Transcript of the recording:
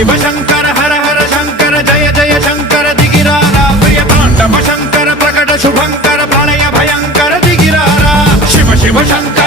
शिव शंकर हर हर शंकर जय जय शंकर दिगिरारा प्रिय तांडव शंकर प्रकट शुभंकर प्रलय भयंकर दिगिरारा शिव शिव शंकर